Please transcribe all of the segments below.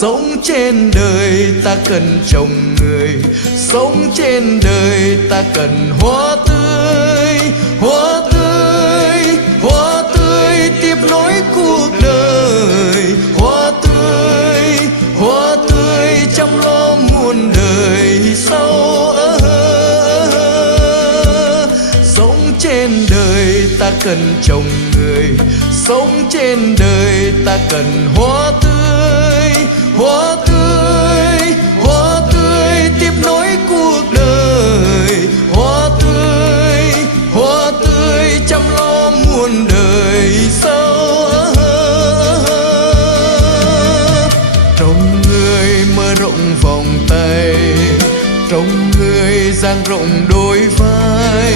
Sống trên đời ta cần trồng người, sống trên đời ta cần hoa tươi, hoa tươi, hoa tươi tiếp nối cuộc đời, hoa tươi, hoa tươi chăm lo muôn đời sau. Sống trên đời ta cần trồng người, sống trên đời ta cần hoa tươi, hoa tươi, hoa tươi tiếp nối cuộc đời, hoa tươi chăm lo muôn đời sau. Trồng người mơ rộng vòng tay, trồng người dang rộng đôi vai,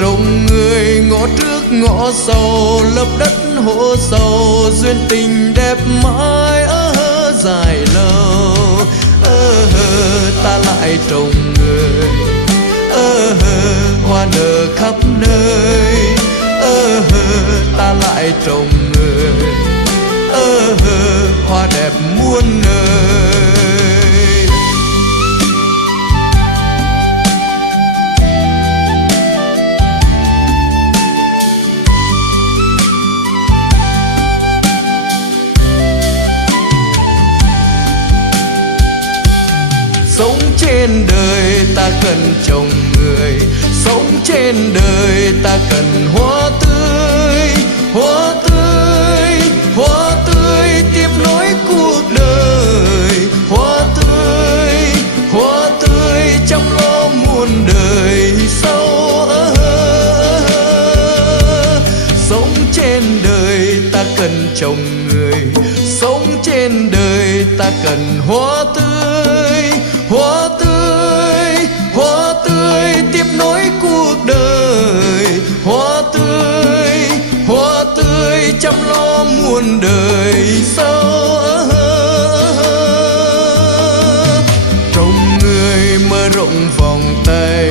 trồng người ngõ trước ngõ sau, lấp đất hố sâu, duyên tình đẹp mãi dài lâu. Ta lại trồng người, hoa nở khắp nơi. Ta lại trồng người, hoa đẹp muôn nơi. Sống trên đời ta cần trồng người, sống trên đời ta cần hoa tươi, hoa tươi, hoa tươi tiếp nối cuộc đời, hoa tươi chăm lo muôn đời sau. Sống trên đời ta cần trồng người, sống trên đời ta cần hoa tươi, hoa tươi, hoa tươi tiếp nối cuộc đời, hoa tươi chăm lo muôn đời sau. Trồng người mơ rộng vòng tay,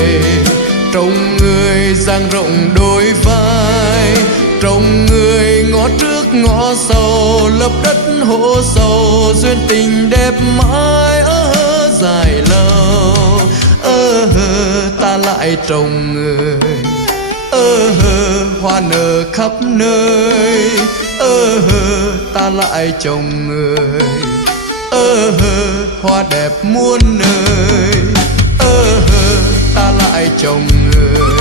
trồng người dang rộng đôi vai, trồng người ngõ trước ngõ sau, lấp đất hố sâu, duyên tình đẹp mãi dài lâu. Ta lại trồng người, hoa nở khắp nơi. Ta lại trồng người, hoa đẹp muôn nơi. Ta lại trồng người,